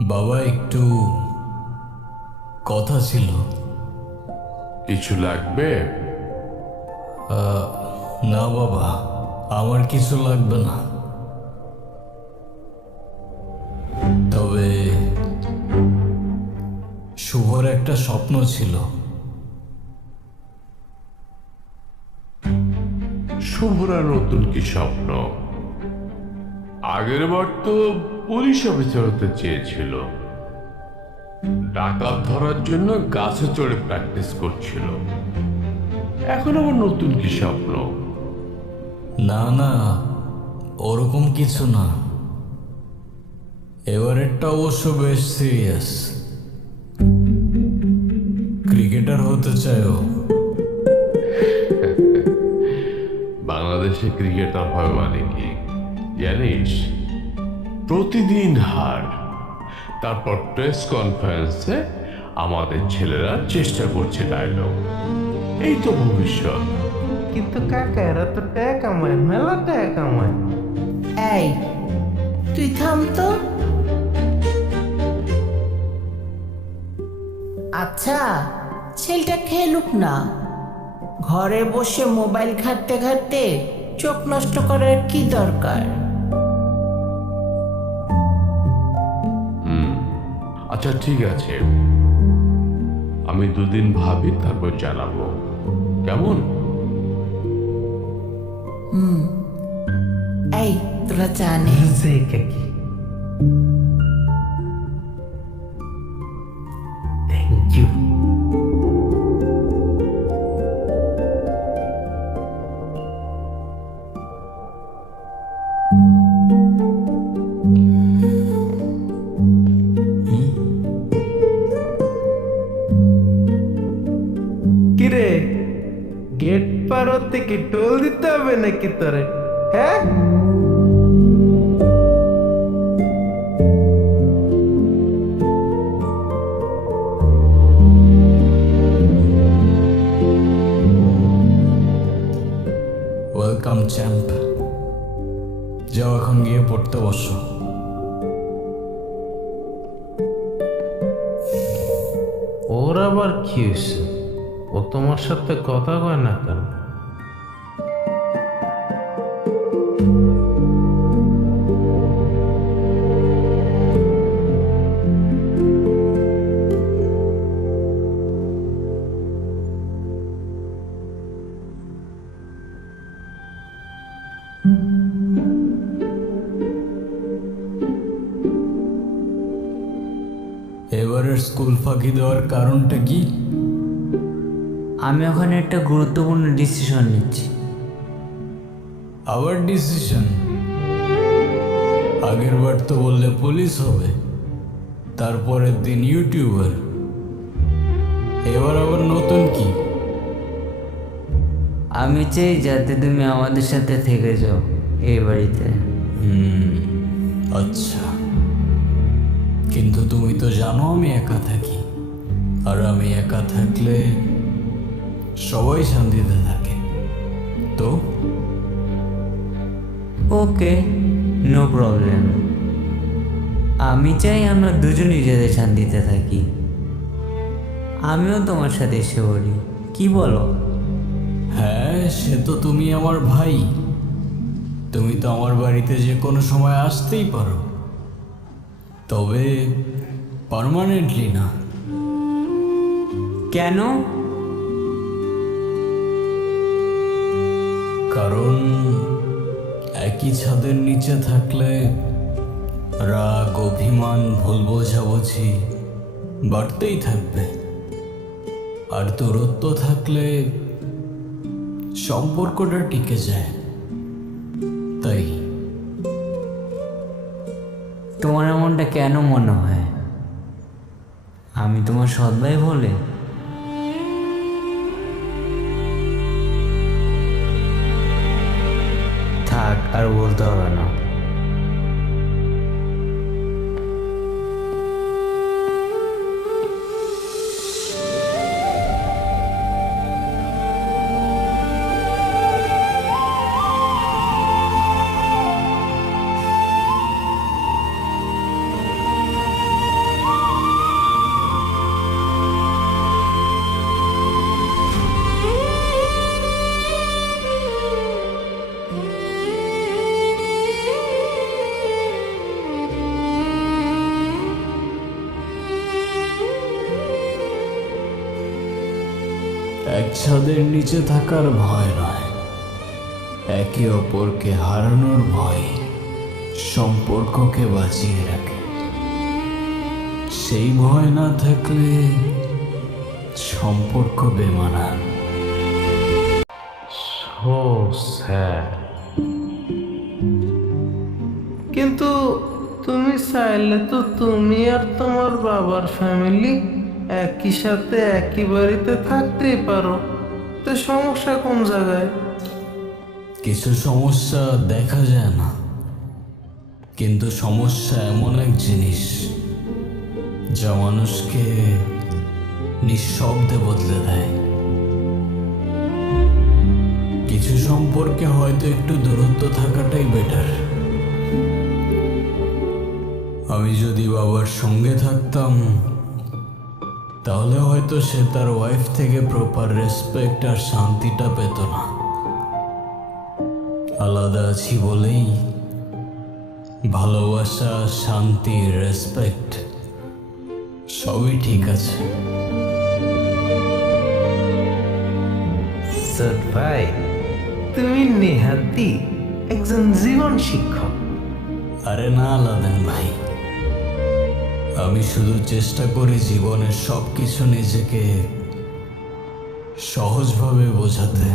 বাবা একটু কথা ছিল। কিছু লাগবে? না বাবা, আমার কিছু লাগবে না, তবে শুভর একটা স্বপ্ন ছিল। শুভরা নতুন কি স্বপ্ন? আগের বার তো পুলিশ অফিসার হতে চেয়েছিল, ডাকাত ধরার জন্য গাছে চড়ে প্র্যাকটিস করছিল। এখন আবার নতুন কি স্বপ্ন? না না, ওরকম কিছু না। এবারেরটা অবশ্য বেশ সিরিয়াস। ক্রিকেটার হতে চায় ও। বাংলাদেশে ক্রিকেটার হবে মানে কি জানিস? প্রতিদিন হার, তারপর প্রেস কনফারেন্সে আমাদের ছেলেরা চেষ্টা করছে ডায়লগ। এই তো ভবিষ্যৎ। কিন্তু কাকা এরা তো টাকা কামায়, মেলা টাকা কামায়। এই, তুই থাম তো। আচ্ছা, ছেলেটা খেলুক না। ঘরে বসে মোবাইল ঘাঁটতে ঘাঁটতে চোখ নষ্ট করার কি দরকার? আচ্ছা ঠিক আছে, আমি দুদিন ভাবি তারপর জানাবো, কেমন? এই, তোরা জানে সেই কাকি, থ্যাংক ইউ। কিরে, গেট পার হতে কি টোল দিতে হবে নাকি তোরে? হ্যাঁ, ওয়েলকাম চ্যাম্প। যাও এখন গিয়ে পড়তে বসো। ওর আবার কি হয়েছে? ও তোমার সাথে কথা কয় না কেন? এবারের স্কুল ফাঁকি দেওয়ার কারণটা কি? আমি ওখানে একটা গুরুত্বপূর্ণ ডিসিশন নিচ্ছি। আবার ডিসিশন? আগের বার তো বললে পুলিশ হবে, তারপরের দিন ইউটিউবার, এবার আবার নতুন কি? আমি চাই যাতে তুমি আমাদের সাথে থেকে যাও এই বাড়িতে। আচ্ছা, কিন্তু তুমি তো জানো আমি একা থাকি, আর আমি একা থাকলে সবাই শান্তিতে থাকে। তো ওকে, নো প্রবলেম। আমি চাই আমরা দুজনেই যাতে শান্তিতে থাকি। আমিও তোমার সাথে এসে পড়ি, কি বলো? হ্যাঁ, সে তো তুমি আমার ভাই, তুমি তো আমার বাড়িতে যে কোনো সময় আসতেই পারো, তবে পার্মানেন্টলি না। কেন? কারণ একই ছাদের নিচে থাকলে রাগ, অভিমান, ভুল বোঝাবুঝি বাড়তেই থাকবে, আর দূরত্ব থাকলে সম্পর্কটা টিকে যায়। তাই তোমার এমনটা কেন মনে হয়? আমি তোমার সৎ ভাই বলে? থাক, আর বলতে হবে না। ছাদের নিচে থাকার ভয় নয়, একে অপরকে হারানোর ভয় সম্পর্ককে বাঁচিয়ে রাখে। সেই ভয় না থাকলে সম্পর্ক বেমানান। So sad. কিন্তু তুমি চাইলে তো তুমি আর তোমার বাবার ফ্যামিলি একই সাথে একই বাড়িতে থাকতেই পারো, তো সমস্যা কোন জায়গায়? কিছু সমস্যা দেখা যায় না, কিন্তু সমস্যা এমন এক জিনিস যা মানুষকে নিঃশব্দে বদলে দেয়। কিছু সম্পর্কে হয়তো একটু দূরত্ব থাকাটাই বেটার। আমি যদি বাবার সঙ্গে থাকতাম তাহলে হয়তো সে তার ওয়াইফ থেকে প্রপার রেসপেক্ট আর শান্তিটা পেত না। আলাদা আছি বলেই ভালোবাসা, শান্তি, রেসপেক্ট সবই ঠিক আছে। স্যার ভাই, তুমি নেহাতি একজন জীবন শিক্ষক। আরে না লাদেন ভাই, আমি শুধু চেষ্টা করি জীবনের সব কিছু নিজেকে সহজভাবে বোঝাতে।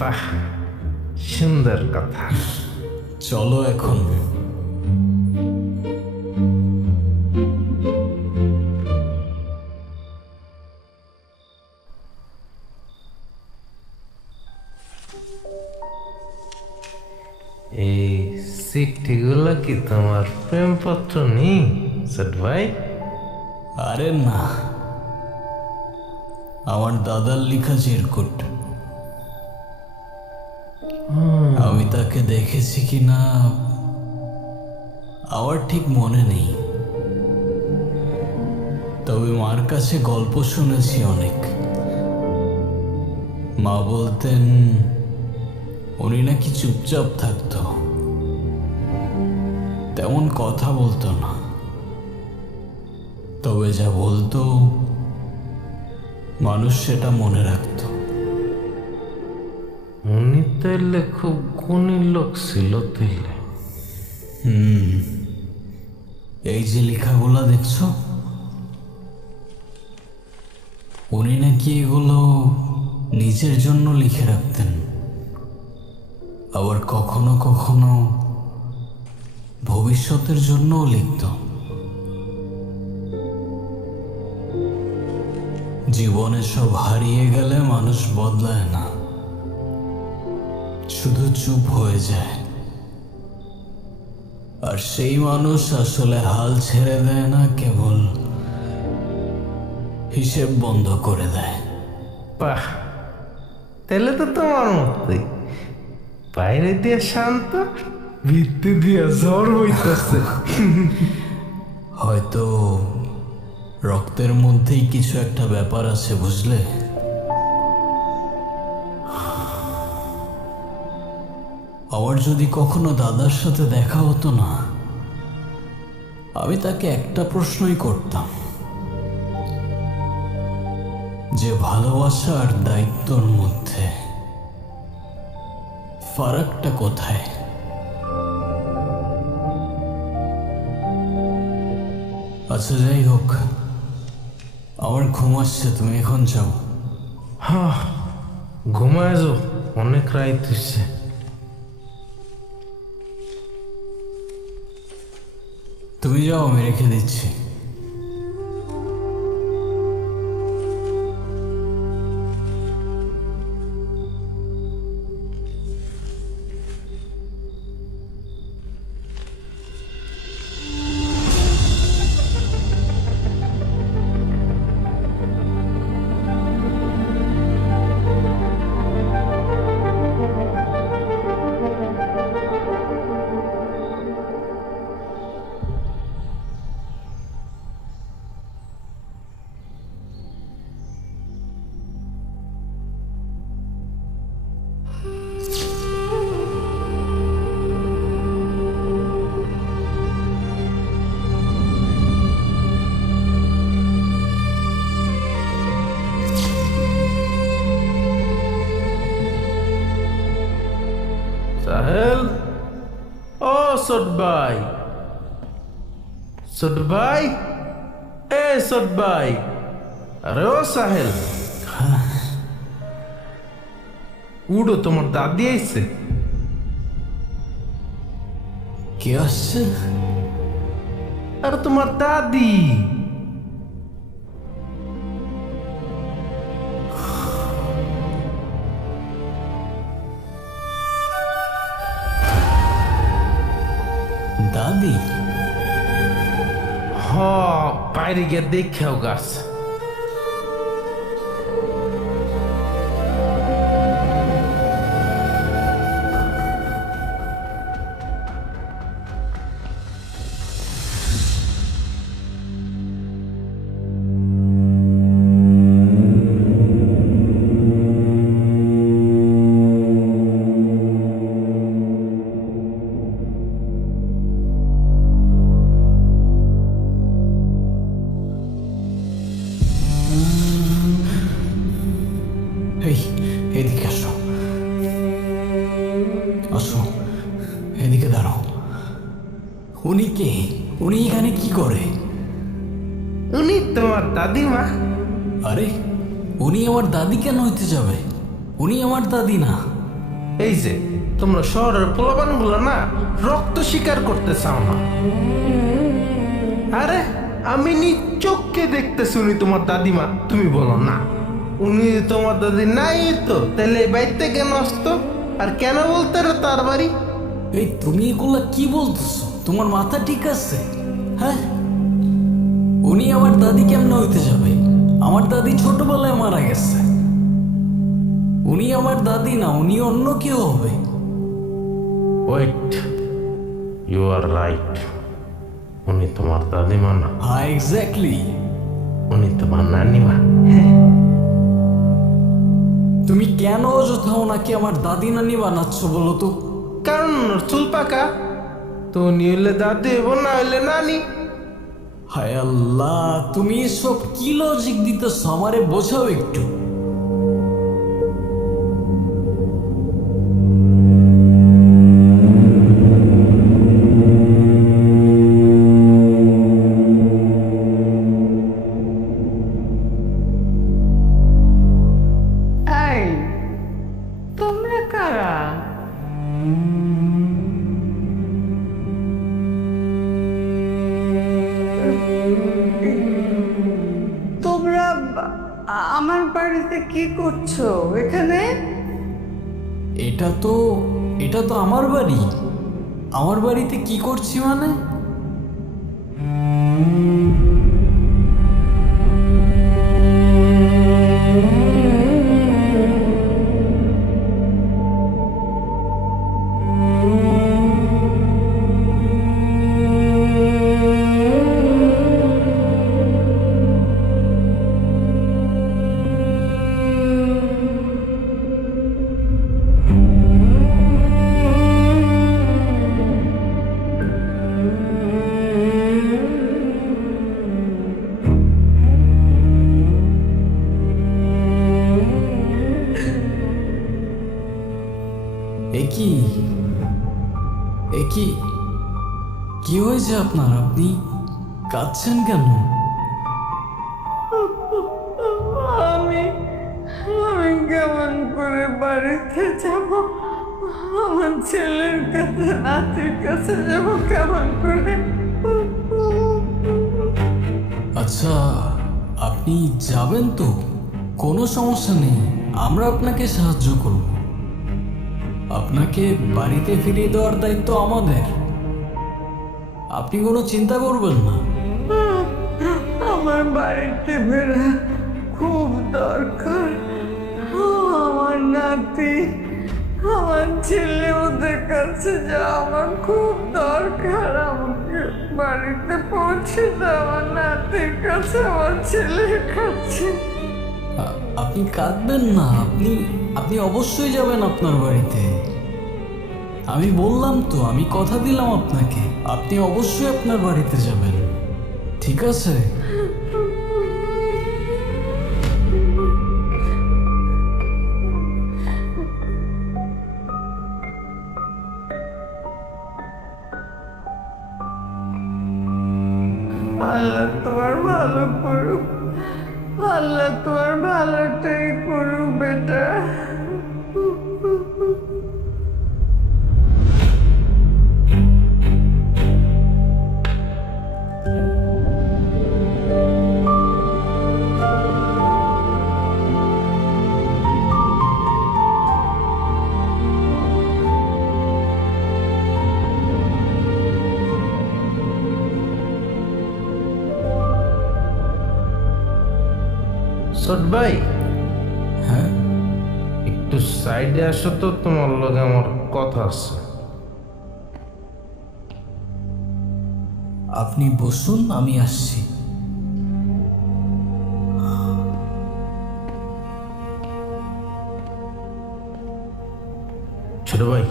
বাহ, সুন্দর কথা। চলো এখন। এই চিঠিগুলো কি তোমার প্রেমপত্র নেই স্যার ভাই? আরে না, আমার দাদার লেখা চিরকুট। আমি তাকে দেখেছি কিনা আমার ঠিক মনে নেই, তবে মার কাছে গল্প শুনেছি অনেক। মা বলতেন উনি নাকি চুপচাপ থাকতো, তেমন কথা বলতো না, তবে যা বলতো মানুষ সেটা মনে রাখতো। উনি তাইলে খুব গুণী লোক ছিল তাইলে। এই যে লেখাগুলা দেখছো, উনি নাকি এগুলো নিজের জন্য লিখে রাখতেন, আবার কখনো কখনো ভবিষ্যতের জন্যও লিখত। জীবনে সব হারিয়ে গেলে মানুষ বদলায় না, শুধু চুপ হয়ে যায়। আর সেই মানুষ আসলে হাল ছেড়ে দেয় না, কেবল হিসেব বন্ধ করে দেয়। বাহ, তাহলে তো তোমার মতোই, বাইরে দিয়ে শান্ত, ভিত্তি দিয়ে ঝড় হইতেছে। হয়তো রক্তের মধ্যেই কিছু একটা ব্যাপার আছে, বুঝলে? আমার যদি কখনো দাদার সাথে দেখা হতো না, আমি তাকে একটা প্রশ্নই করতাম, যে ভালোবাসা আর দায়িত্বর মধ্যে ফারাকটা কোথায়? আচ্ছা, যাই হোক, আমার ঘুম আসছে, তুমি এখন যাও। হ্যাঁ, ঘুমায় যাও, অনেক রাত হচ্ছে। তুমি যাও, আমি রেখে দিচ্ছি। সাহেল, ও ছোট ভাই, ছোট ভাই, এ ছোট ভাই, আরে ও সাহেল, উঠো, তোমার দাদি আইছে। কে আসছে? আর তোমার দাদি। দাদি? হ, বাইরে গিয়ে দেখেও গাছ। এই, এদিকে আসো, আসো, এদিকে দাঁড়াও। উনি কে? উনি এখানে কি করে? উনি তোমার দাদিমা। আরে, উনি আমার দাদি কেন হইতে যাবে? উনি আমার দাদি না। এই যে তোমরা শহরের পোলাপান গুলো না, রক্ত স্বীকার করতে চাও না। আরে আমি নিজ চোখকে দেখতেছি উনি তোমার দাদিমা, তুমি বলো না। উনি তোমার দাদি নাই তো তাহলে এই বাড়িতে কেন আসতো? আর কেন বলতে রে তার বাড়ি? এই তুমি এগুলা কি বলতেছো? তোমার মাথা ঠিক আছে? হ্যাঁ, উনি আমার দাদি কেমন হইতে যাবে? আমার দাদি ছোটবেলায় মারা গেছে। উনি আমার দাদি না, উনি অন্য কেউ হবে। ওয়েট, ইউ আর রাইট, উনি তোমার দাদিমা না, হ্যাঁ, এক্স্যাক্টলি। উনি তোমার নানিমা। তুমি কেন অযথা ওনাকে আমার দাদি নানি বানাচ্ছ বলো তো? কারণ ওর চুল পাকা, তো উনি হইলে দাদি এবং না হইলে নানি। হায় আল্লাহ, তুমি এসব কি লজিক দিতেছ? আমারে বোঝাও একটু। এই, তোমরা কারা? তোমরা আমার বাড়িতে কি করছো এখানে? এটা তো আমার বাড়ি। আমার বাড়িতে কি করছি মানে? কি হয়েছে আপনার? আপনি কাঁদছেন কেন? আমি আমি কেমন করে বাড়িতে যাব? আমার ছেলের কাছে, নাতির কাছে যাব কেমন করে? আচ্ছা, আপনি যাবেন তো? কোনো সমস্যা নেই, আমরা আপনাকে সাহায্য করব। আপনাকে বাড়িতে ফিরিয়ে দেওয়ার দায়িত্ব আমাদের। আপনি কোনো চিন্তা করবেন না। আমার বাড়িতে বেড়া খুব দরকার। আমার নাতি, আমার ছেলে ওদের কাছে যাওয়া আমার খুব দরকার। আমাকে বাড়িতে পৌঁছে দাও, আমার নাতির কাছে, আমার ছেলের কাছে। আপনি কাঁদবেন না, আপনি অবশ্যই যাবেন আপনার বাড়িতে। আমি বললাম তো, আমি কথা দিলাম আপনাকে, আপনি অবশ্যই আপনার বাড়িতে যাবেন। ঠিক আছে? আল্লাহ তোমার ভালো করুক, আল্লাহ তোমার ভালোটাই করুক বেটা। ছোট ভাই, হ্যাঁ, একটু সাইডে আসো তো, তোমার লগে আমার কথা আছে। আপনি বসুন, আমি আসছি। ছোট ভাই,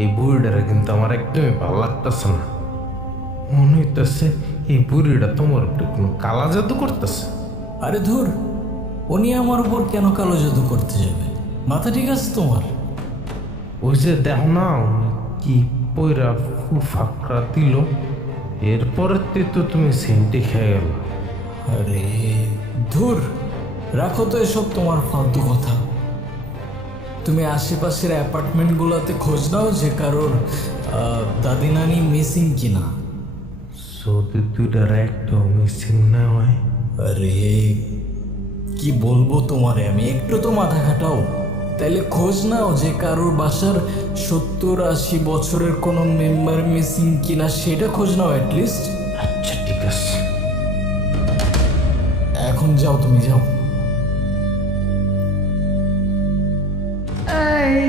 এই বুড়িটারে কিন্তু আমার একদমই ভালো লাগতেছে না। মনে হইতেছে এই বুড়িটা তোমার উপরে কোনো কালা জাদু করতেছে। আরে ধুর, উনি আমার উপর কেন কালো জাদু করতে যাবে? মাথা ঠিক আছে তোমার? ওই যে দেখো না, উনি কি পয়রা ফাঁকড়া দিল, এরপরে তো তুমি সেন্টি খেয়ে গেল। আরে ধুর, রাখো তো এসব তোমার ফালতু কথা। তুমি আশেপাশের অ্যাপার্টমেন্টগুলোতে খোঁজ নাও যে কারোর দাদি নানি মিসিং কিনা। যদি দুইটার একটাও মিসিং না হয়। আরে কি বলবো তোমারে, আমি একটু তো মাথা খাটাও। তাইলে খোঁজ নাও যে কারোর বাসার 70-80 বছরের কোনো মেম্বার মিসিং কিনা, সেটা খোঁজ নাও অ্যাটলিস্ট। আচ্ছা ঠিক আছে, এখন যাও, তুমি যাও। এই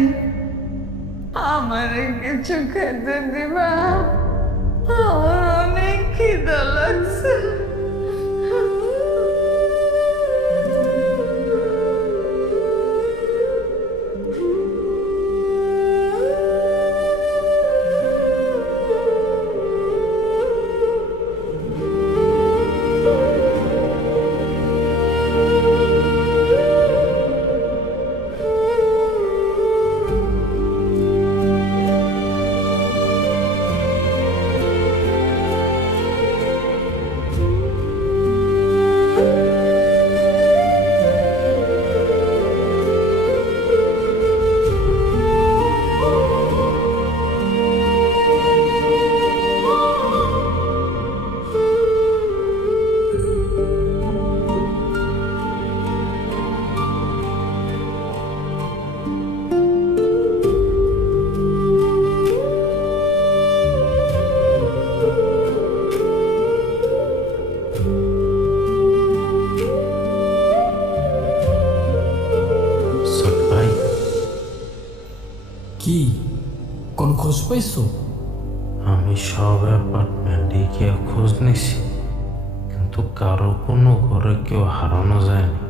আমারে কিছু খেতে দিবা, আমার অনেক খিদা লাগছে। ছোট ভাই, কি কোন খোঁজ পাইছো? আমি সব অ্যাপার্টমেন্টে গিয়ে খোঁজ নিছি, কিন্তু কারো কোনো ঘরে কেউ হারানো যায়নি।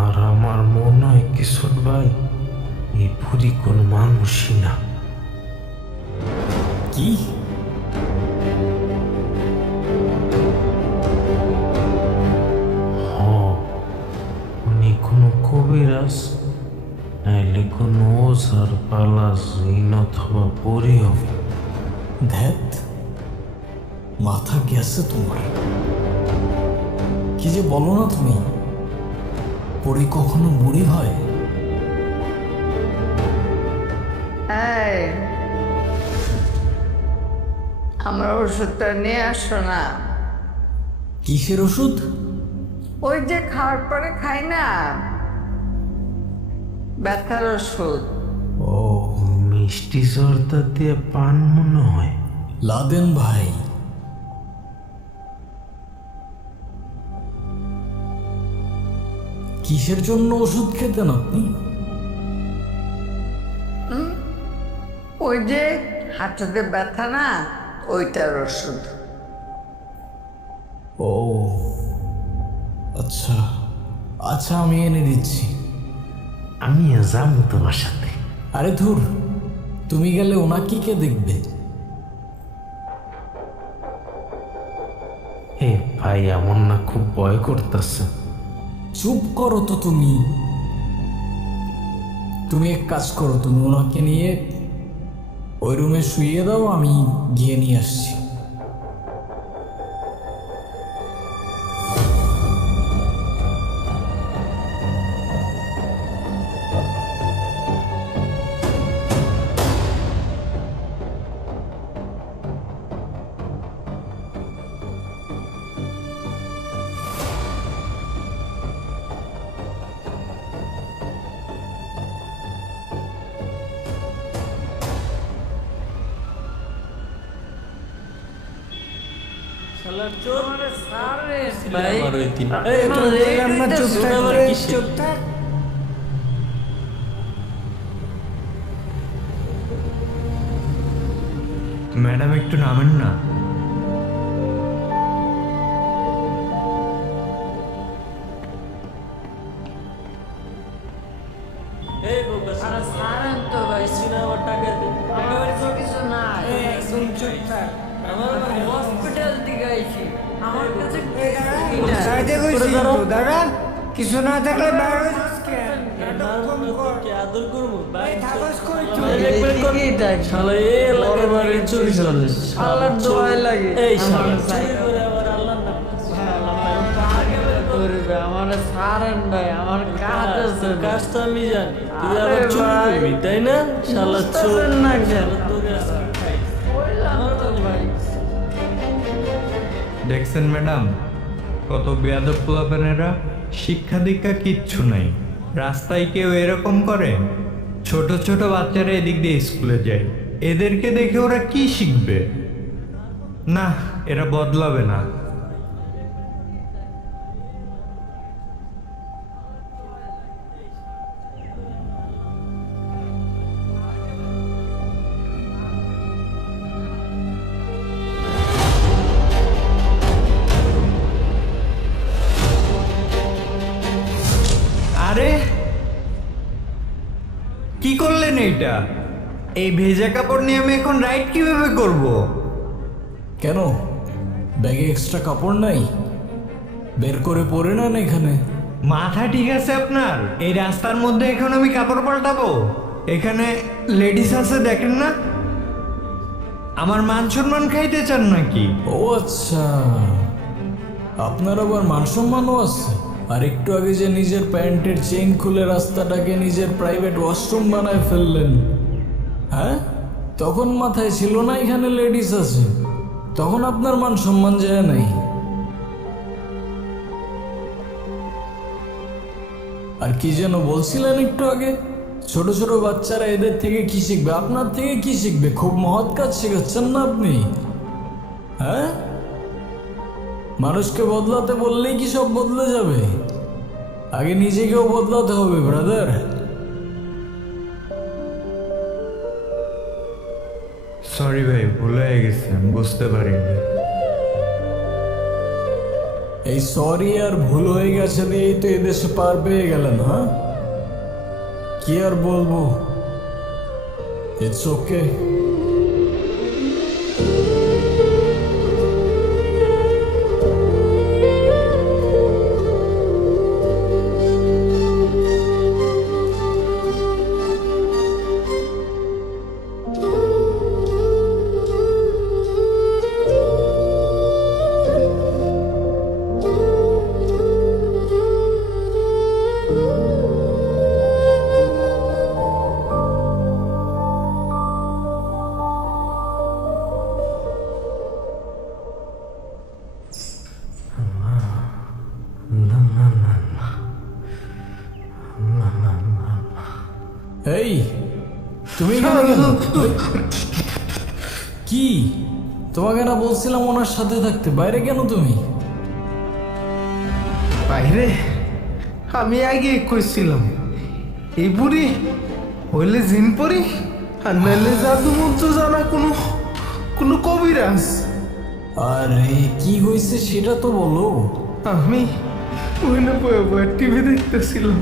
আর আমার মনে হয় কি ছোট ভাই, এই বুড়ি কোনো মানুষই না। কি? উনি কোনো কবিরাজ, নাইলে কোনো ওঝার পালা জিন অথবা পরি হবে। ধ্যাত, মাথা গেছে তোমার। কি যে বলো না তুমি, পরি কখনো বুড়ি হয়? এই আমার ওষুধটা নিয়ে আসো না। কিসের ওষুধ? ওই যে খাওয়ার পরে খাই না, ব্যথার ওষুধ। ও, মিষ্টি জর্দা দিয়ে পান মনে হয়। লাদেন ভাই, কিসের জন্য ওষুধ খেতেন আপনি? ওই যে হাঁটুতে ব্যথা না, ওইটার ওষুধ। ও আচ্ছা আচ্ছা, আমি এনে দিচ্ছি। আমি যাবো তোমার সাথে। আরে ধুর, তুমি গেলে ওনাকে কে দেখবে? হে ভাই, আমার না খুব ভয় করতেছে। চুপ করো তো তুমি। তুমি এক কাজ করো, তুমি ওনাকে নিয়ে ওই রুমে শুইয়ে দাও, আমি গিয়ে নিয়ে আসছি। ম্যাডাম একটু নামেন না। কিছু না থাকলে আমার সারেন ভাই, আমার কাজ আছে। কাজ তো আমি জানি, তুই আবার চুরি করবি তাই না? শালা চোর না কেন? দেখছেন ম্যাডাম, কত বেয়াদব পোলাপানেরা, শিক্ষা দীক্ষা কিচ্ছু নাই। রাস্তায় কেউ এরকম করে? ছোট ছোট বাচ্চারা এদিক দিয়ে স্কুলে যায়, এদেরকে দেখে ওরা কি শিখবে? না, এরা বদলাবে না। আরে কি করলেন এইটা? এই ভেজা কাপড় নিয়ে আমি এখন রাইড কিভাবে করব? কেন, ব্যাগে এক্সট্রা কাপড় নাই? বের করে পরে নেন এখানে। মাথা ঠিক আছে আপনার? এই রাস্তার মধ্যে এখন আমি কাপড় পাল্টাবো? এখানে লেডিস আছে, দেখেন না? আমার মান সম্মান খাইতে চান নাকি? ও আচ্ছা, আপনার আবার মান সম্মানও আছে? আর একটু আগে যে নিজের প্যান্টের চেইন খুলে রাস্তাটাকে নিজের প্রাইভেট ওয়াশরুম বানায় ফেললেন, হ্যাঁ? তখন মাথায় ছিল না এখানে লেডিস আছে? তখন আপনার মান সম্মান যায় নাই? আর কি যেন বলছিলেন একটু আগে? ছোট ছোট বাচ্চারা এদের থেকে কি শিখবে? আপনার থেকে কি শিখবে? খুব মহৎ কাজ শেখাচ্ছেন না আপনি, হ্যাঁ? মানুষকে বদলাতে বললেই কি সব বদলে যাবে? আগে নিজেকেও বদলাতে হবে ব্রাদার। সরি ভাই, ভুল হয়ে গেছে, আমি বুঝতে পারিনি। এই সরি আর ভুল হয়ে গেছে দিয়েই তো এদেশে পার পেয়ে গেলেন, হ্যাঁ? কি আর বলবো, ইটস ওকে। এই তুমি এখানে কেন? কি তোমাকে না বলছিলাম ওনার সাথে থাকতে? বাইরে কেন তুমি? বাইরে আমি আগে কইছিলাম, এই বুড়ি হইলে জিন পরি আর নাইলে জাদু মন্ত্র জানা কোনো কোনো কবিরাজ। আরে কি হয়েছে সেটা তো বলো। আমি ওইখানে বয়ে বয়ে টিভি দেখতেছিলাম।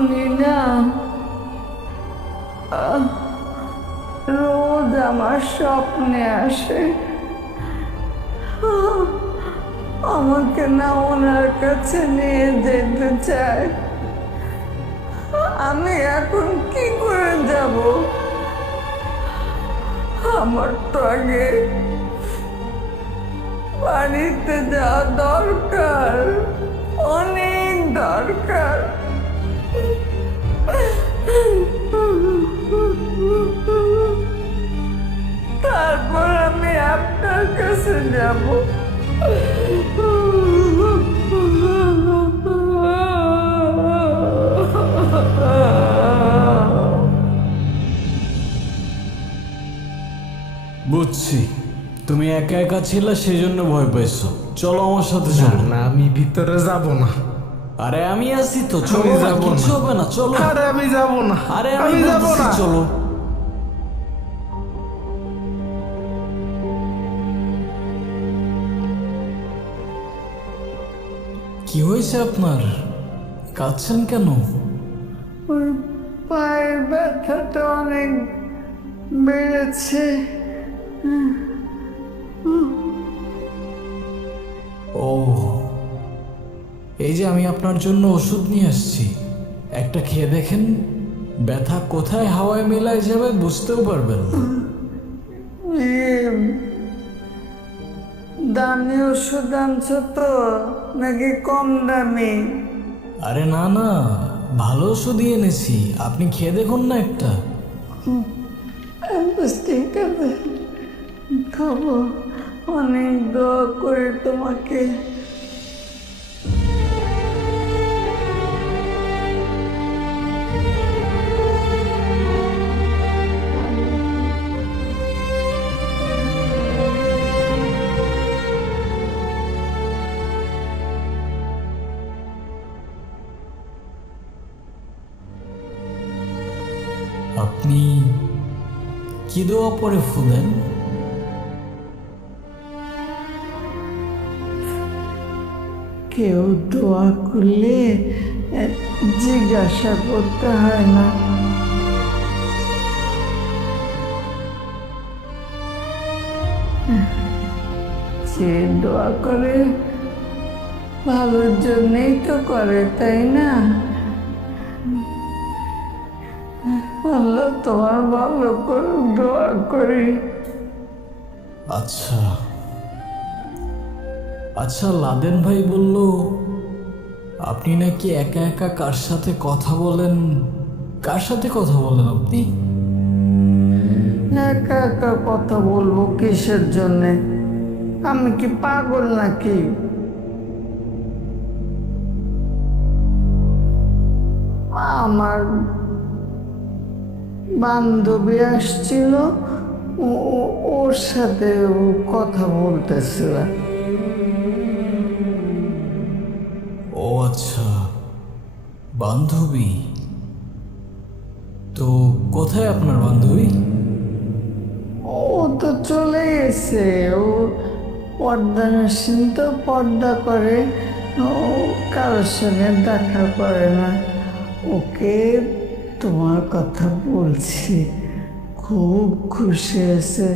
শুনি না, রোজ আমার স্বপ্নে আসে, আমাকে না ওনার কাছে নিয়ে যেতে চায়। আমি এখন কি করে যাব? আমার তো আগে বাড়িতে যাওয়া দরকার, অনেক দরকার। তারপর আমি আপনার কাছে যাব। বুঝছি, তুমি একা একা ছিলে সেজন্য ভয় পাইছো। চলো আমার সাথে চলো। না আমি ভিতরে যাব না। আরে আমি আছি তো, চলো আমি না, যাবো কিচ্ছু না। হবে না, চলো। আরে আমি যাব না, আরে আমি যাব বলতেছি, না। চলো। কি হয়েছে আপনার? কাঁদছেন কেন? ওই পায়ের ব্যথাটা অনেক বেড়েছে। ও, এই যে আমি আপনার জন্য ওষুধ নিয়ে আসছি, একটা খেয়ে দেখেন। ব্যথা কোথায় হাওয়ায় মেলায় যাবে বুঝতেও পারবেন না। দামি ওষুধ আনছো তো নাকি কম দামি? আরে না না, ভালো ওষুধই এনেছি, আপনি খেয়ে দেখুন না একটা। বেশ, ঠিক আছে, খাবো। অনেক দোয়া করে তোমাকে। আপনি কি দোয়া পরে ফুলেন? কেউ দোয়া করলে জিজ্ঞাসা করতে হয় না। যে দোয়া করে ভালোর জন্যই তো করে, তাই না? আল্লাহ তোমার ভালো করে দোয়া করি। আচ্ছা আচ্ছা, লাদেন ভাই বলল আপনি নাকি একা একা কার সাথে কথা বলেন। কার সাথে কথা বলেন আপনি? একা একা কথা বলবো কিসের জন্যে? আমি কি পাগল নাকি? আমার বান্ধবী আসছিল, ওর সাথে কথা বলতেছিল। ও আচ্ছা, বান্ধবী। তো কোথায় আপনার বান্ধবী? ও তো চলে গেছে। ও পর্দা নসীন তো, পর্দা করে, ও কারোর সঙ্গে দেখা করে না। ওকে তোমার কথা বলছি, খুব খুশি হয়েছে।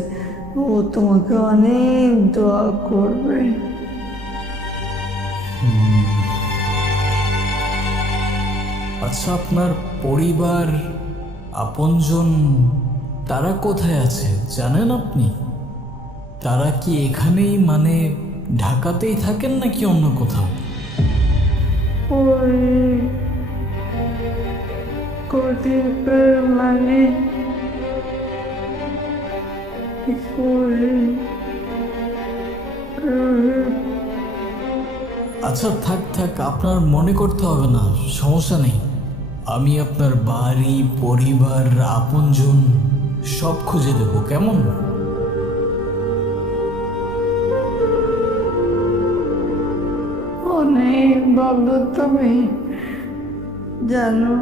ও তোমাকে অনেক দোয়া করবে। আচ্ছা, আপনার পরিবার, আপনজন, তারা কোথায় আছে জানেন আপনি? তারা কি এখানেই, মানে ঢাকাতেই থাকেন নাকি অন্য কোথাও? ওই কতিপয় মানে আচ্ছা থাক থাক, আপনার মনে করতে হবে না, সমস্যা নেই। আমি আপনার বাড়ি, পরিবার, আপনজন সব খুঁজে দেব, কেমন? অনেক ভালো তুমি, জানো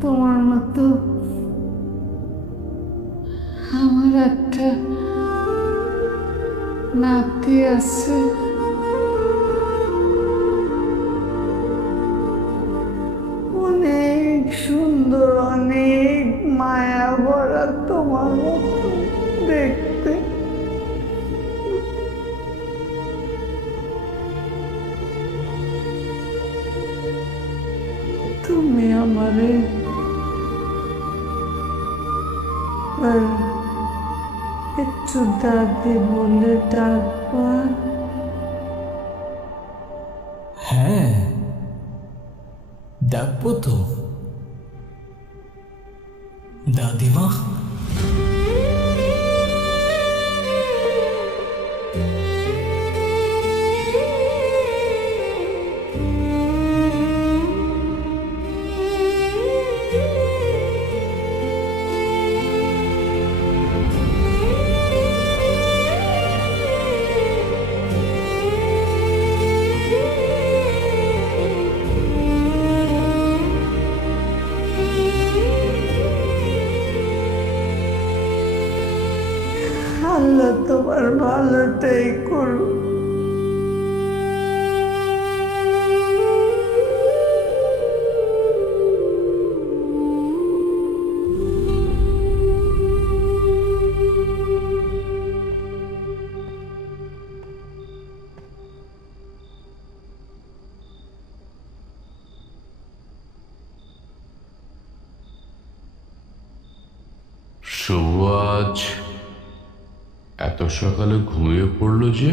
তোমার মতো আমার একটা নাতি আছে। তুমি আমারে একটু দাদি বলে ডাকবা? হ্যাঁ, ডাকবো তো। দাদিমা, আল্লাহ তোমার ভালোটাই করো। শুভ আজ এত সকালে ঘুমিয়ে পড়লো যে?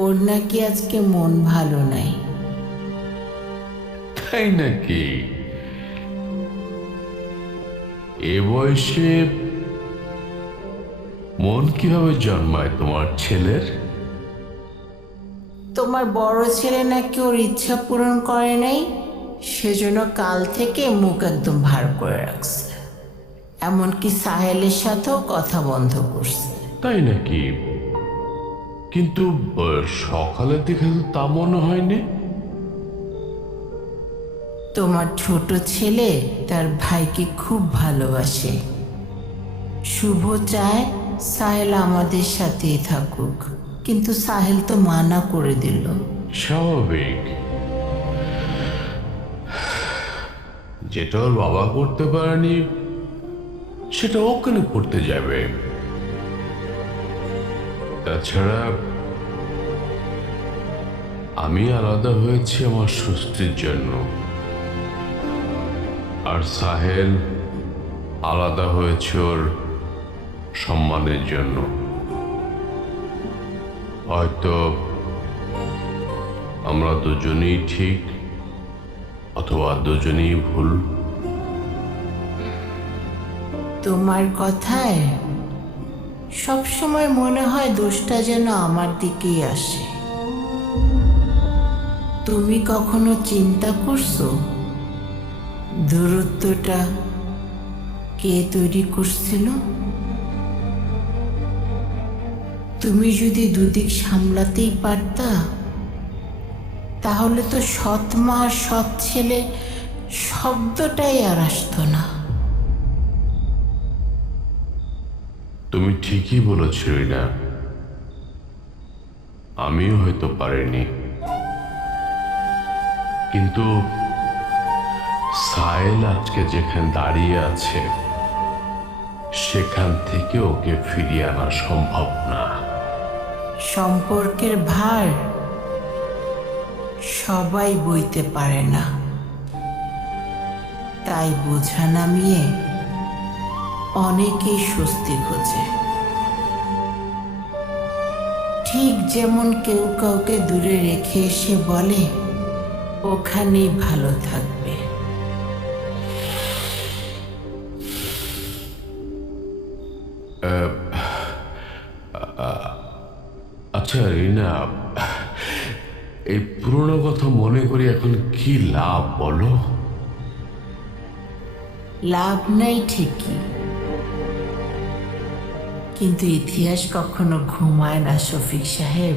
ওর নাকি আজকে মন ভালো নাই। তাই নাকি? এ বয়সে মন কিভাবে জন্মায় তোমার ছেলের? তোমার বড় ছেলে নাকি ওর ইচ্ছা পূরণ করে নাই, সেজন্য কাল থেকে মুখ একদম ভার করে রাখছে। এমনকি সাহেলের সাথেও কথা বন্ধ করছে। তাই নাকি? কিন্তু সকালের দিকে তো তা মনে হয়নি। তোমার ছোট ছেলে তার ভাইকে খুব ভালোবাসে। শুভ চায় সাহেল আমাদের সাথেই থাকুক, কিন্তু সাহেল তো মানা করে দিল। স্বাভাবিক, যেটা ওর বাবা করতে পারেনি সেটা ও কেন করতে যাবে? তাছাড়া আমি আলাদা হয়েছি আমার স্বস্তির জন্য, আর সাহেল আলাদা হয়েছে ওর সম্মানের জন্য। হয়তো আমরা দুজনেই ঠিক, অথবা দুজনেই ভুল। তোমার কথায় সবসময় মনে হয় দোষটা যেন আমার দিকেই আসে। তুমি কখনো চিন্তা করছো দূরত্বটা কে তৈরি করছিল? তুমি যদি দুদিক সামলাতেই পারতা, তাহলে তো সৎ মা আর সৎ ছেলে শব্দটাই আর আসতো না। তুমি ঠিকই বলেছ রিনা, আমিও হয়তো পারিনি, কিন্তু সাহেল আজকে যেখানে দাঁড়িয়ে আছে সেখান থেকে ওকে ফিরিয়ে আনা সম্ভব না। সম্পর্কের ভার সবাই বইতে পারে না, তাই বোঝা নামিয়ে অনেকেই স্বস্তি খোঁজে। ঠিক যেমন কেউ কাউকে দূরে রেখে এসে বলে ওখানেই ভালো থাকবে। আচ্ছা রিনা, এই পুরনো কথা মনে করি এখন কি লাভ বলো? লাভ নাই ঠিকই, কিন্তু ইতিহাস কখনো ঘুমায় না শফিক সাহেব।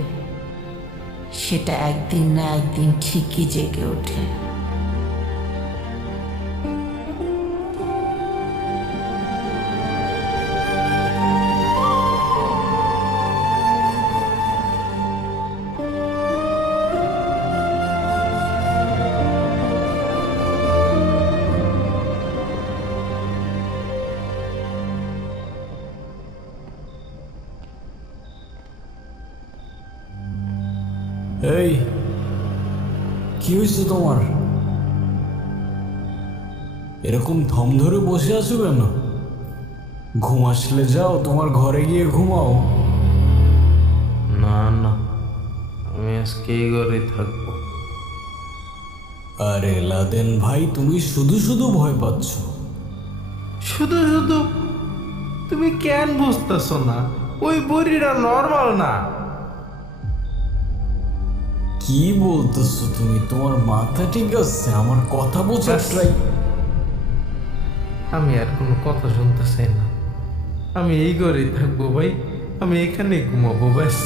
সেটা একদিন না একদিন ঠিকই জেগে ওঠে। এই কি হয়েছে তোমার? এরকম থম ধরে বসে আছো কেন? ঘুম আসলে যাও, তোমার ঘরে গিয়ে ঘুমাও। না না, আমি আজকে এই ঘরেই থাকবো। আরে লাদেন ভাই, তুমি শুধু শুধু ভয় পাচ্ছ। শুধু শুধু তুমি কেন বুঝতেছো না? ওই বুড়িটা নর্মাল না। কি বলতেছো তুমি? তোমার মাথা ঠিক আছে? আমার কথা বোঝার ট্রাই। আমি আর কোনো কথা শুনতে চাই না। আমি এই ঘরেই থাকবো ভাই, আমি এখানে ঘুমাবো ব্যাস।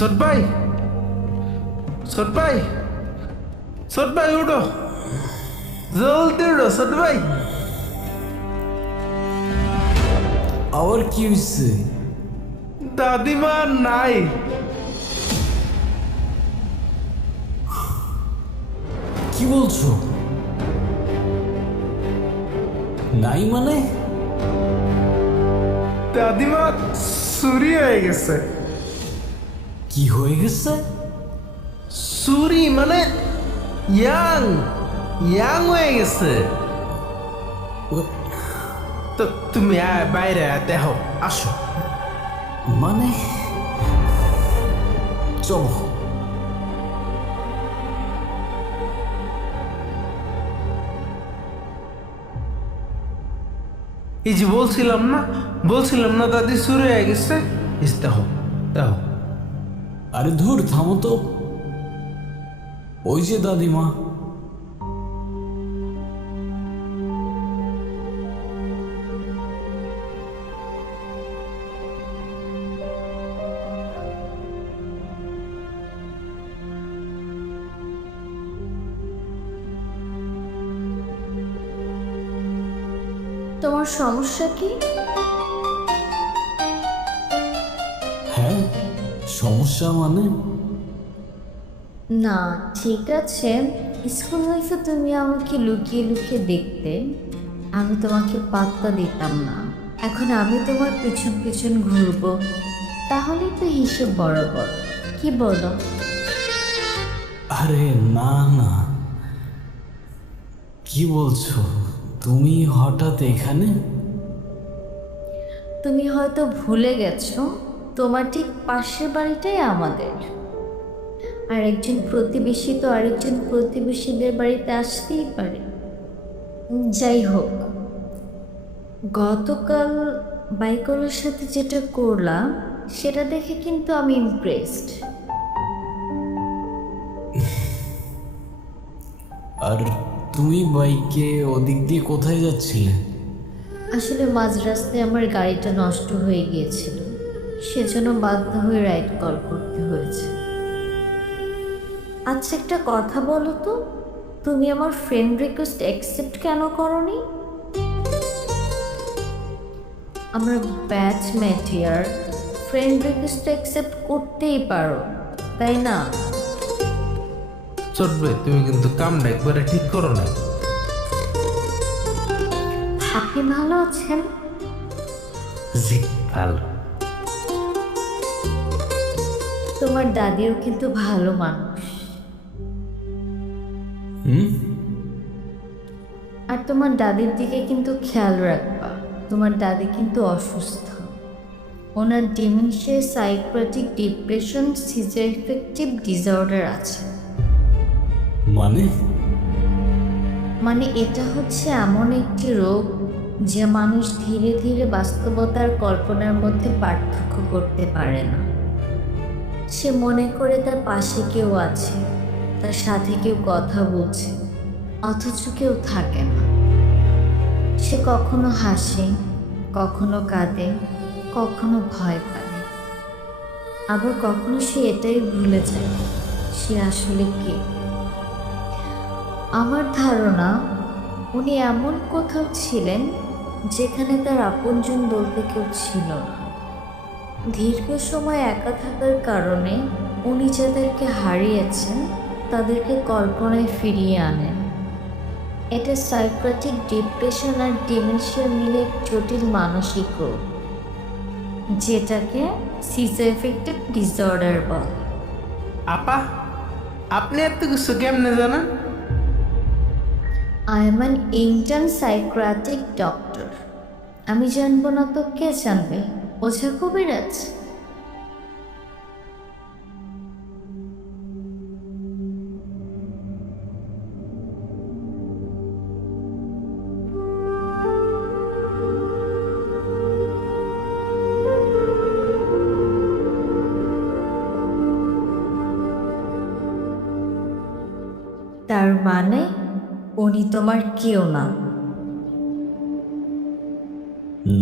ছোট ভাই, ছোট ভাই, ছোট ভাই উঠো, জলদি উঠো ছোট ভাই। আবার কি হয়েছে? দাদিমা নাই। কি বলছো? নাই মানে? দাদিমা চুরি হয়ে গেছে। কি হয়ে গেছে? চুরি মানে ইয়াং ইয়াং হয়ে গেছে। তো তুমি বাইরে দেখো, আসো। মানে চলো। এই যে বলছিলাম না দাদি চুরি হয়ে গেছে। দেখো দেখো। আরে ধুর, থামো তো। ওই যে দাদিমা। তোমার সমস্যা কি? হ্যাঁ, সমস্যা মানে? না ঠিক আছে, স্কুল লাইফে তুমি আমাকে লুকিয়ে লুকিয়ে দেখতে, আমি তোমাকে পাত্তা দিতাম না। এখন আমি তোমার পিছন পিছন ঘুরবো, তাহলে তো হিসেব বরাবর। কি বলো? আরে না না, কি বলছো তুমি হঠাৎ এখানে? তুমি হয়তো ভুলে গেছো, তোমার ঠিক পাশের বাড়িটাই আমাদের। আর একজন প্রতিবেশী তো আরেকজন প্রতিবেশীদের বাড়িতে আসতেই পারে। যাই হোক, গতকাল বাইকলের সাথে যেটা করলাম সেটা দেখে কিন্তু আমি ইমপ্রেসড। আর তুমি বাইকে ওদিক দিয়ে কোথায় যাচ্ছিলে? আসলে মাঝ রাস্তায় আমার গাড়িটা নষ্ট হয়ে গিয়েছিল, সেজন্য বাধ্য হয়ে রাইড কল করতে হয়েছে। আচ্ছা একটা কথা বলো তো, তুমি আমার ফ্রেন্ড রিকোয়েস্ট অ্যাকসেপ্ট কেন করোনি? আমরা ব্যাচমেট ইয়ার, ফ্রেন্ড রিকোয়েস্ট অ্যাকসেপ্ট করতেই পারো, তাই না? ছোট ভাই, তুমি কিন্তু কামটা একবারে ঠিক করো না। আপনি ভালো আছেন? জি ভালো। তোমার দাদিও কিন্তু ভালো মানুষ। আর তোমার দাদির দিকে কিন্তু খেয়াল রাখবা, তোমার দাদি কিন্তু অসুস্থ। ওনার dementia, psychopathic depression, schizoaffective disorder আছে। মানে এটা হচ্ছে এমন একটি রোগ যে মানুষ ধীরে ধীরে বাস্তবতার কল্পনার মধ্যে পার্থক্য করতে পারে না। সে মনে করে তার পাশে কেউ আছে, তার সাথে কেউ কথা বলছে, অথচ কেউ থাকে না। সে কখনো হাসে, কখনো কাঁদে, কখনো ভয় পায়। আবার কখনো সে এটাই ভুলে যায় সে আসলে কে। আমার ধারণা উনি এমন কোথাও ছিলেন যেখানে তার আপনজন বলতে কেউ ছিল না। দীর্ঘ সময় একা থাকার কারণে উনি যাদেরকে হারিয়েছেন তাদেরকে কল্পনায় ফিরিয়ে আনেন। এটা সাইকিয়াট্রিক ডিপ্রেশন আর ডিমেনশিয়া মিলে এক জটিল মানসিক রোগ, যেটাকে সিজোএফেক্টিভ ডিসঅর্ডার বলে। আপা, আপনি এত কিছু কেমনে জানেন? I am an intern psychiatric doctor. আমি জানবো না তো কে জানবে? ওঝা কবিরাজ? তার মানে উনি তোমার কেউ না?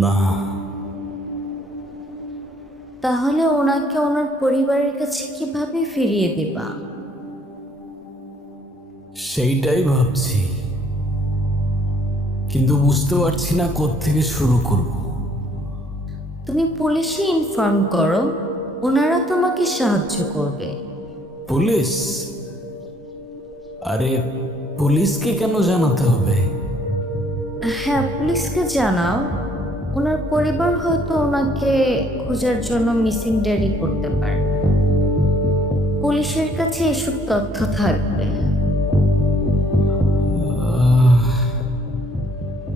না। তাহলে ওনাকে ওনার পরিবারের কাছে কিভাবে ফিরিয়ে দিবা? সেইটাই ভাবছি, কিন্তু বুঝতে পারছি না কোত্থেকে শুরু করব। তুমি পুলিশে ইনফর্ম করো, ওনারা তোমাকে সাহায্য করবে। পুলিশ? আরে পুলিশকে কেন জানাতে হবে? হ্যাঁ, পুলিশকে জানাও। ওনার পরিবার হয়তো ওনাকে খোঁজার জন্য মিসিং ডায়েরি করতে পারে। পুলিশের কাছে এসব তথ্য থাকবে।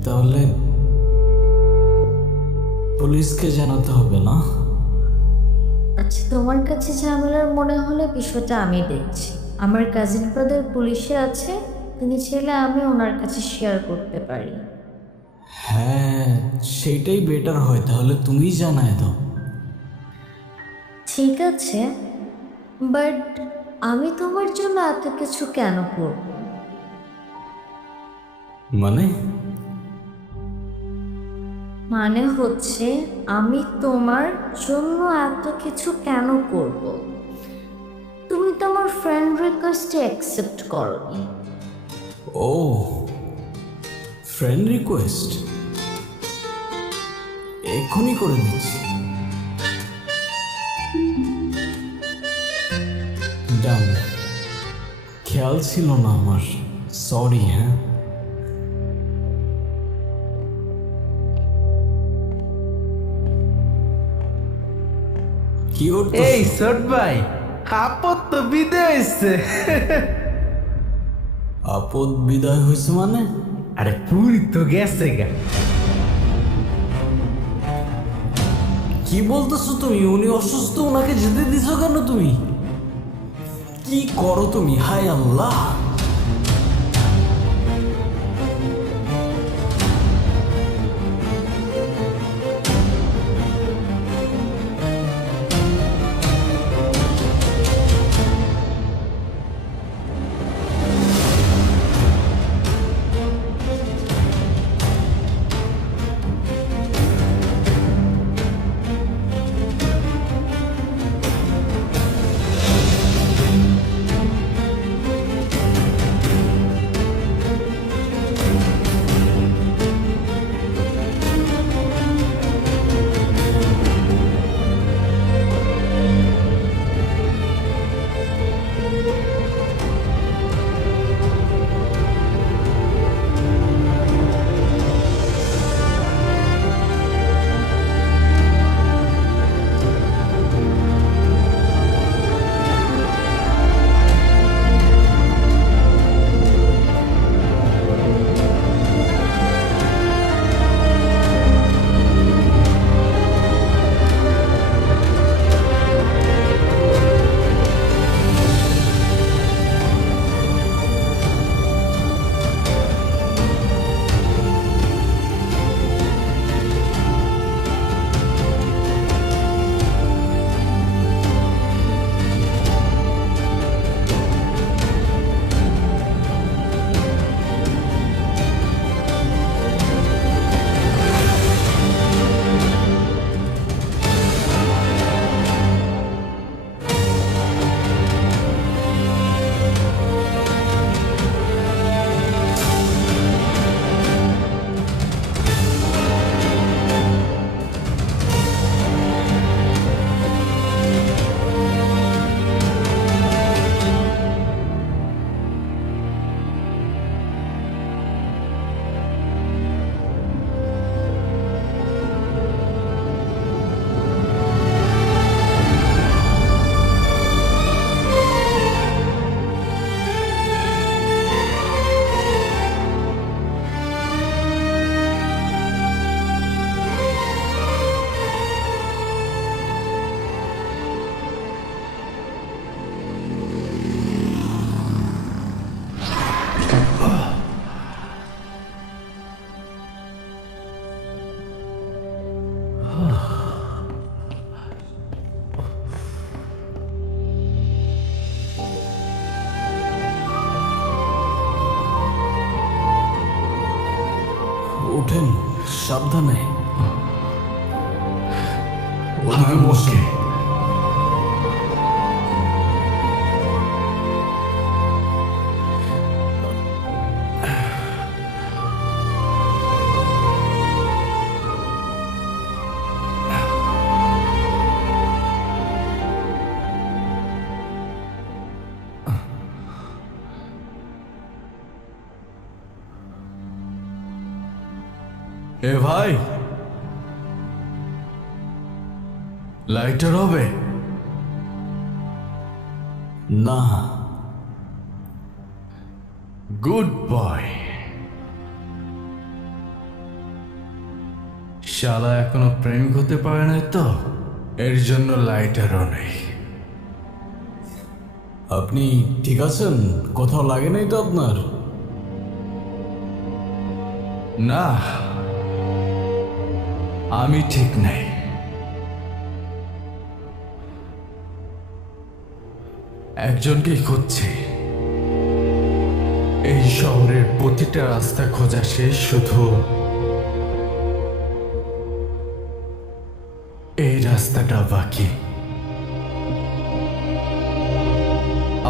তাহলে পুলিশকে জানাতে হবে না? আচ্ছা, তোমার কাছে ঝামেলার মনে হলে বিষয়টা আমি দেখছি। আমার কাজিন ব্রাদার পুলিশে আছে, তুমি চাইলে আমি ওনার কাছে শেয়ার করতে পারি। হ্যাঁ, সেইটাই বেটার হয়। তাহলে তুমি জানায় দাও। ঠিক আছে, বাট আমি তোমার জন্য এত কিছু কেন করব? মানে হচ্ছে আমি তোমার জন্য এত কিছু কেন করব? তুমি তো আমার ফ্রেন্ড রিকোয়েস্টে অ্যাকসেপ্ট করোনি। ও, ফ্রেন্ড রিকোয়েস্ট এক্ষুনি করে দিচ্ছি। ডান। খেয়াল ছিল না আমার, সরি। হ্যাঁ, কি করতে? এই ছোট ভাই, আপদ তো বিদায় হয়েছে। আপদ বিদায় হয়েছে মানে? আরে পুরি তো গেছে গা। কি বলতেছো তুমি? উনি অসুস্থ, ওনাকে যেতে দিছো কেন তুমি? কি করো তুমি? হায় আল্লাহ! সাবধানে। আমি ওকে। এ ভাই, লাইটার হবে না? Good boy. শালা এখনো প্রেমিক হতে পারে নাই তো, এর জন্য লাইটারও নেই। আপনি ঠিক আছেন? কোথাও লাগে নাই তো আপনার? না, আমি ঠিক নেই। একজনকেই খুঁজছি। এই শহরের প্রতিটা রাস্তা খোঁজা শেষ, শুধু এই রাস্তাটা বাকি।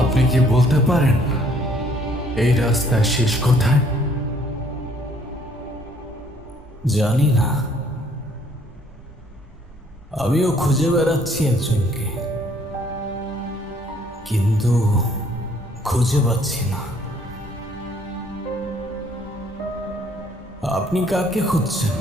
আপনি কি বলতে পারেন এই রাস্তার শেষ কোথায়? জানি না, আমিও খুঁজে বেড়াচ্ছি একজনকে, কিন্তু খুঁজে পাচ্ছি না। আপনি কাকে খুঁজছেন?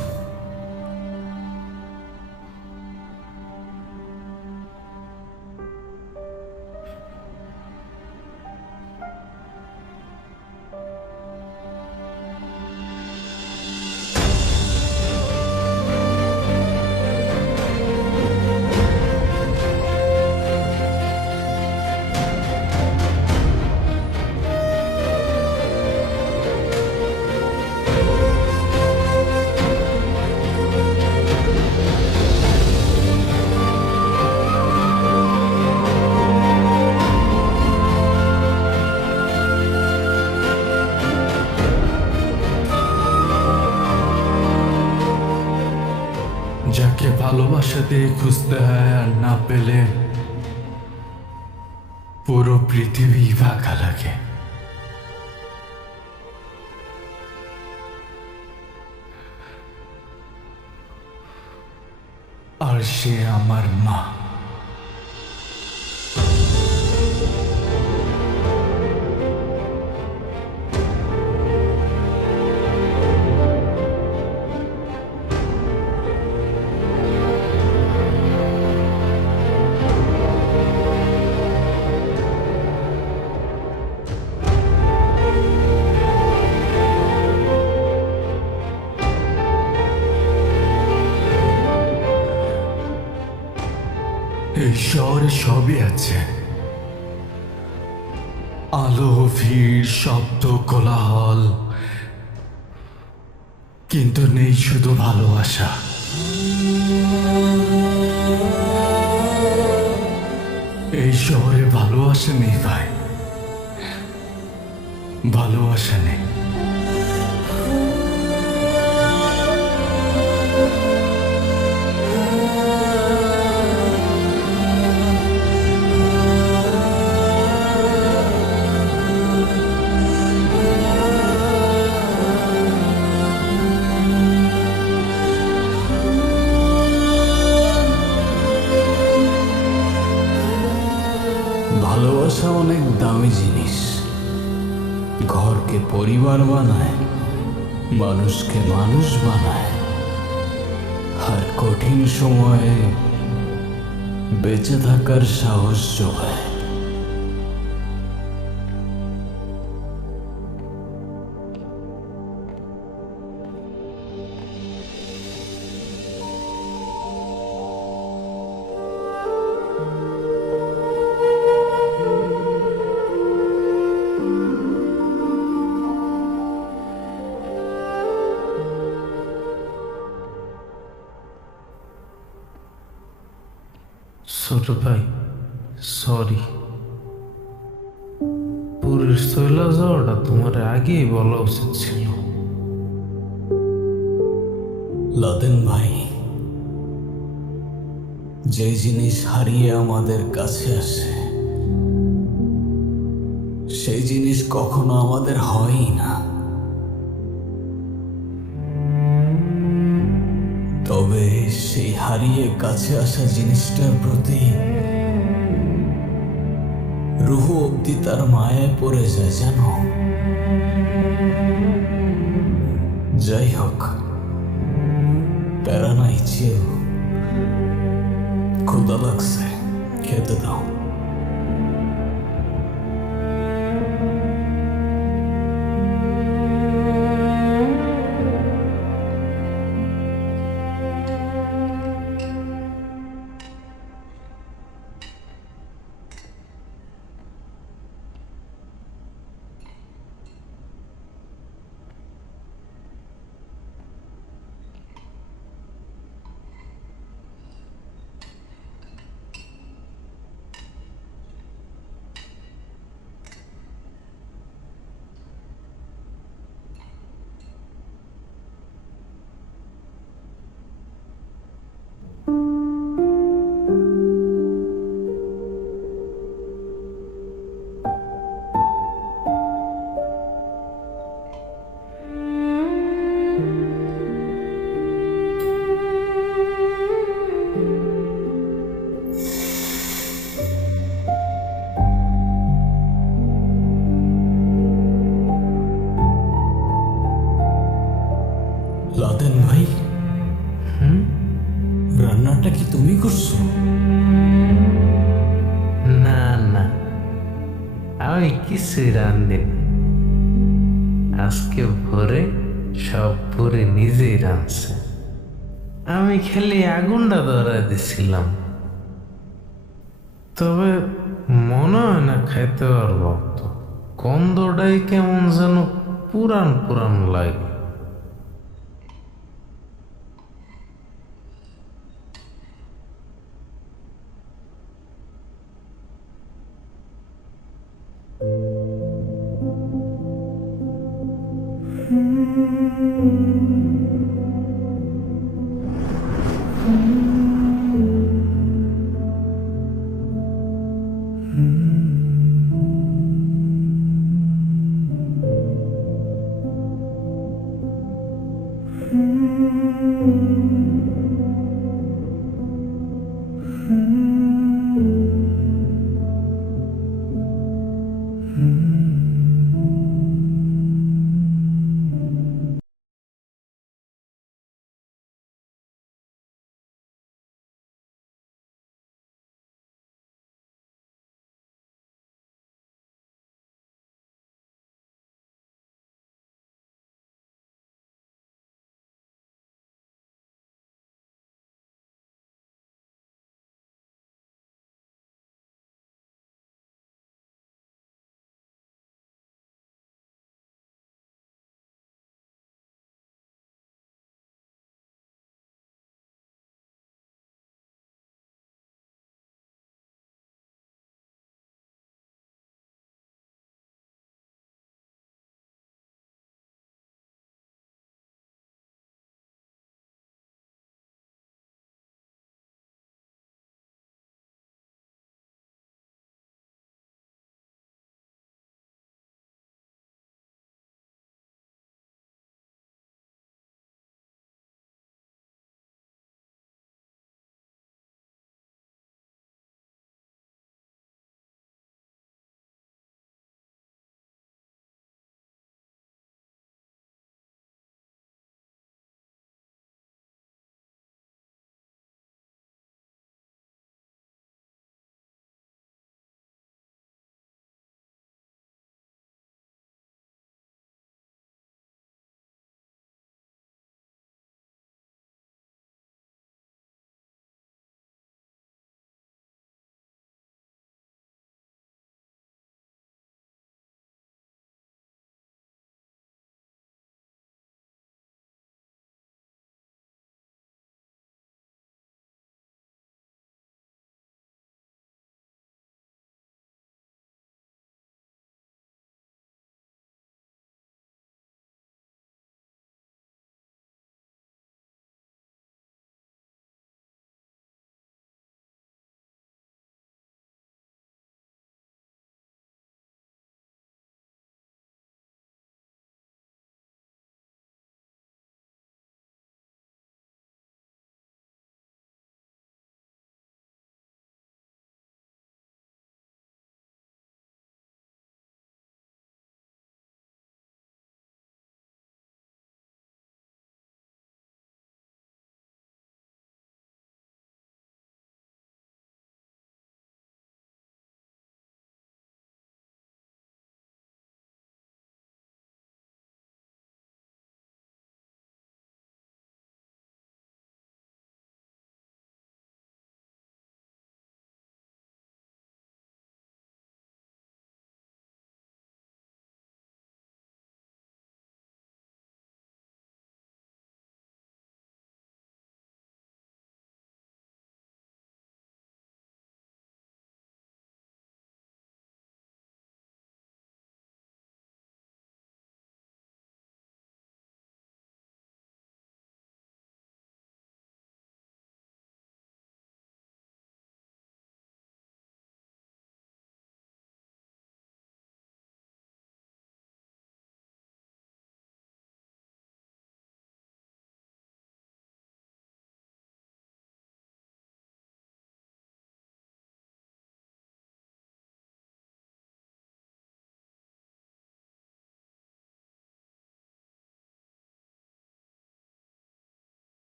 যাকে ভালোবাসা দিয়ে খুঁজতে হয়, আর না পেলে পুরো পৃথিবী ফাঁকা লাগে। আর সে আমার মা। এই শহরে সবই আছে, আলো, ভিড়, শব্দ, কোলাহল, কিন্তু নেই শুধু ভালোবাসা। এই শহরে ভালোবাসা নেই ভাই, ভালোবাসা নেই। ভালোবাসা অনেক দামি জিনিস, ঘরকে পরিবার বানায়, মানুষকে মানুষ বানায়, আর কঠিন সময়ে বেঁচে থাকার সাহস যোগায়। ছোট ভাই, সরি। পুরীর চলে যাওয়াটা তোমার আগেই বলা উচিত ছিল। লাদেন ভাই, যে জিনিস হারিয়ে আমাদের কাছে আসে সেই জিনিস কখনো আমাদের হয়ই না। তবে সেই হারিয়ে কাছে আসা জিনিসটার প্রতি রুহ অব্দি তার মায়ায় পড়ে যায় জানো। যাই হোক, প্যারা নাই, চিল। ক্ষুধা লাগছে, খেতে দাও। লাদেন ভাই, রান্নাটা কি তুমি করছো? না না, আমি কিছুই রান্ধিনি। আজকে ভোরে সব ভোরে নিজেই রাঁধছে। আমি খালি আগুনটা ধরা দিছিলাম। তবে মনে হয় না খাইতে পারবো, তো গন্ধটাই কেমন যেন পুরান পুরান লাগে।